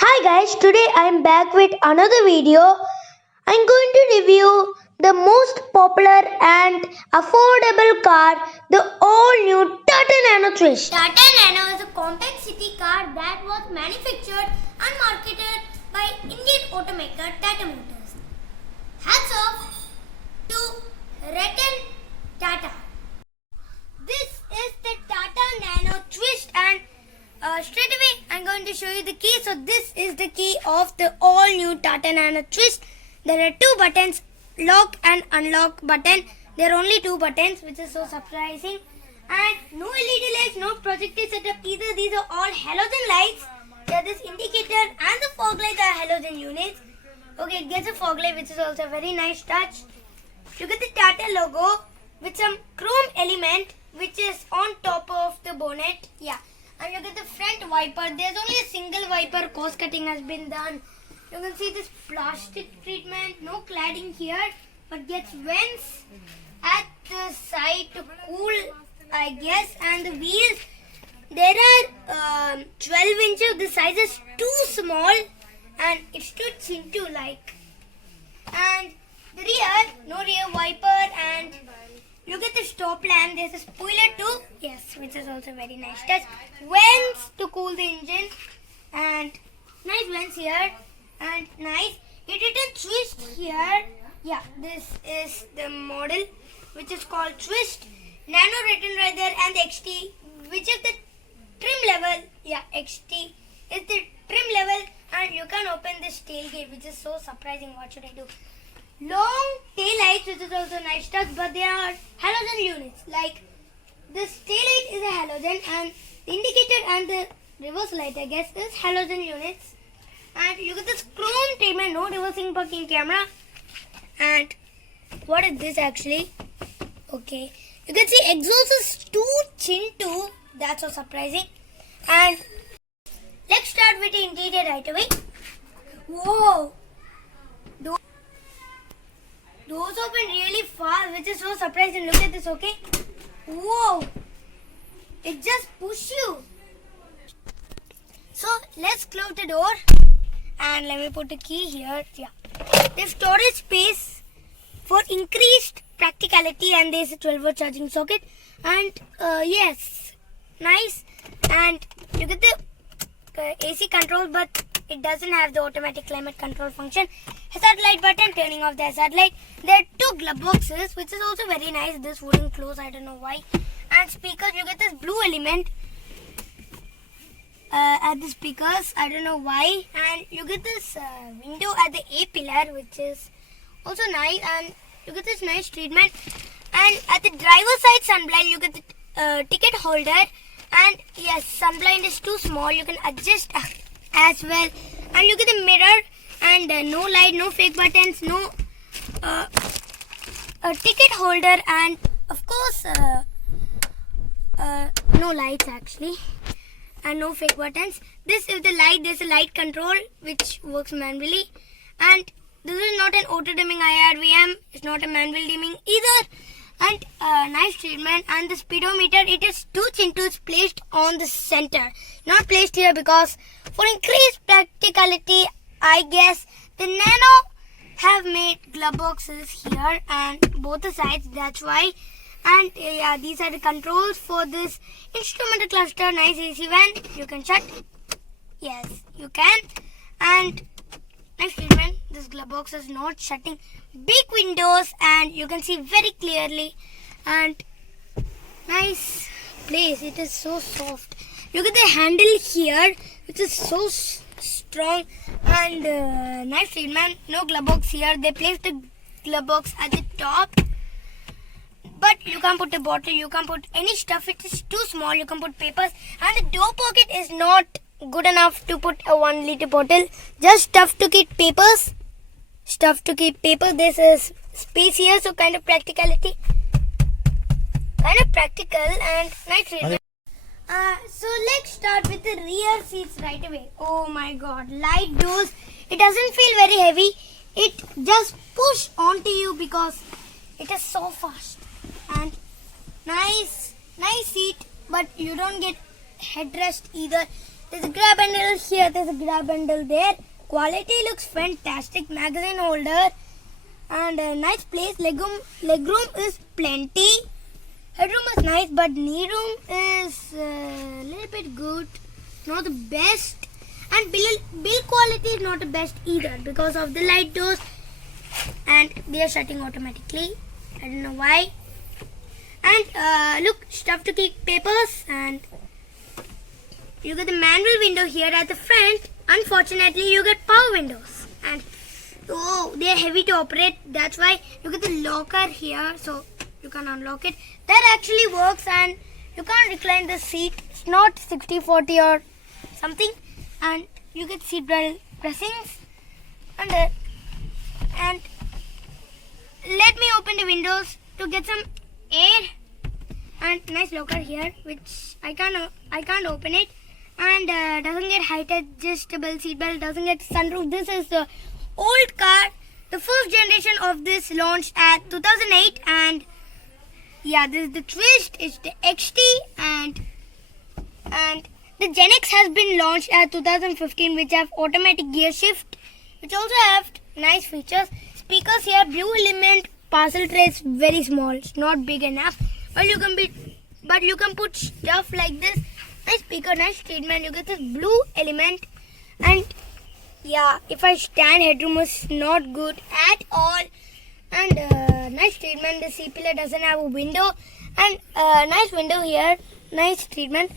Hi guys, today I'm back with another video. I'm going to review the most popular and affordable car, the all-new Tata Nano Twist. Tata Nano is a compact city car that was manufactured and marketed by Indian automaker Tata Motors. Hats off to Ratan Tata. This is the Tata Nano Twist and straight away I'm going to show you the key. So this is the key of the all new Tata Nano Twist. There are two buttons, lock and unlock button. There are only two buttons, which is so surprising. And no LED lights, no projector setup either. These are all halogen lights. Yeah, this indicator and the fog lights are halogen units. Okay, it gets a fog light, which is also a very nice touch. Look at the Tata logo with some chrome element, which is on top of the bonnet. Yeah. And look at the front wiper. There's only a single wiper. Cost cutting has been done. You can see this plastic treatment. No cladding here, but gets vents at the side to cool, I guess. And the wheels, there are 12 inches. The size is too small, and it's too thin to like. And the rear, no rear wiper, and look at the stop lamp. There's a spoiler too. Yes, which is also very nice touch. Vents to cool the engine, and nice vents here, and nice. It written Twist here. Yeah, this is the model, which is called Twist. Nano written right there, and the XT, which is the trim level. Yeah, XT is the trim level, and you can open this tailgate, which is so surprising. What should I do? Long tail lights, which is also nice touch, but they are halogen units. Like this tail light is a halogen, and the indicator and the reverse light, I guess, is halogen units. And you get this chrome treatment, no reversing parking camera. And what is this actually? Okay, you can see exhaust is too thin too. That's so surprising. And let's start with the interior right away. Whoa! Doors open really fast, which is so surprising. Look at this, okay? Whoa! It just pushes you. So let's close the door, and let me put the key here. Yeah, there's storage space for increased practicality, and there's a 12-volt charging socket. And yes, nice. And look at the AC control, but it doesn't have the automatic climate control function. Hazard light button, turning off the hazard light. There are two glove boxes, which is also very nice. This wouldn't close, I don't know why. And speakers, you get this blue element at the speakers, I don't know why. And you get this window at the A pillar, which is also nice. And you get this nice treatment. And at the driver's side sunblind, you get the ticket holder. And yes, sunblind is too small. You can adjust as well. And look at the mirror, and no light, no fake buttons, no a ticket holder, and of course no lights actually, and no fake buttons. This is the light. There's a light control which works manually, and this is not an auto dimming IRVM. It's not a manual dimming either. And nice treatment. And the speedometer, it is too thin to it's placed on the center, not placed here, because for increased practicality, I guess the Nano have made glove boxes here and both the sides. That's why. And yeah, these are the controls for this instrumental cluster. Nice AC vent. You can shut. Yes, you can. And nice treatment. This glove box is not shutting. Big windows, and you can see very clearly. And nice place. It is so soft. Look at the handle here, which is so strong. And nice treatment. No glove box here. They placed the glove box at the top, but you can't put a bottle. You can't put any stuff. It is too small. You can put papers. And the door pocket is not good enough to put a 1 liter bottle. Just stuff to keep papers. Stuff to keep paper. This is space here, so kind of practicality. Kind of practical and nice treatment. So let's start with the rear seats right away. Oh my god, light doors. It doesn't feel very heavy. It just push onto you because it is so fast. And nice seat, but you don't get headrest either. There's a grab handle here, there's a grab handle there. Quality looks fantastic. Magazine holder and a nice place. Legroom is plenty. Headroom is nice, but knee room is a little bit good. Not the best. And bill quality is not the best either because of the light doors and they are shutting automatically. I don't know why. And look, stuff to keep papers, and you get the manual window here at the front. Unfortunately, you get power windows, and they are heavy to operate. That's why you get the locker here, so you can unlock it. That actually works, and you can't recline the seat. It's not 60-40 or something, and you get seat belt pressings. And let me open the windows to get some air. And nice locker here, which I can't open it, and doesn't get height adjustable seatbelt, doesn't get sunroof. This is the old car. The first generation of this launched at 2008, and yeah, this is the Twist. It's the XT, and the Gen X has been launched at 2015, which have automatic gear shift, which also have nice features. Speakers here, blue element. Parcel tray is very small. It's not big enough. But you can put stuff like this. Nice speaker, nice treatment. You get this blue element, and yeah, if I stand, headroom is not good at all. And nice treatment. The C pillar doesn't have a window, and nice window here. Nice treatment.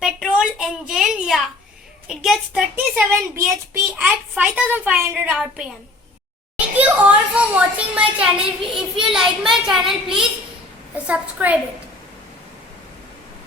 Petrol engine, yeah. It gets 37 bhp at 5500 rpm. Thank you all for watching my channel. If you like my channel, please subscribe it.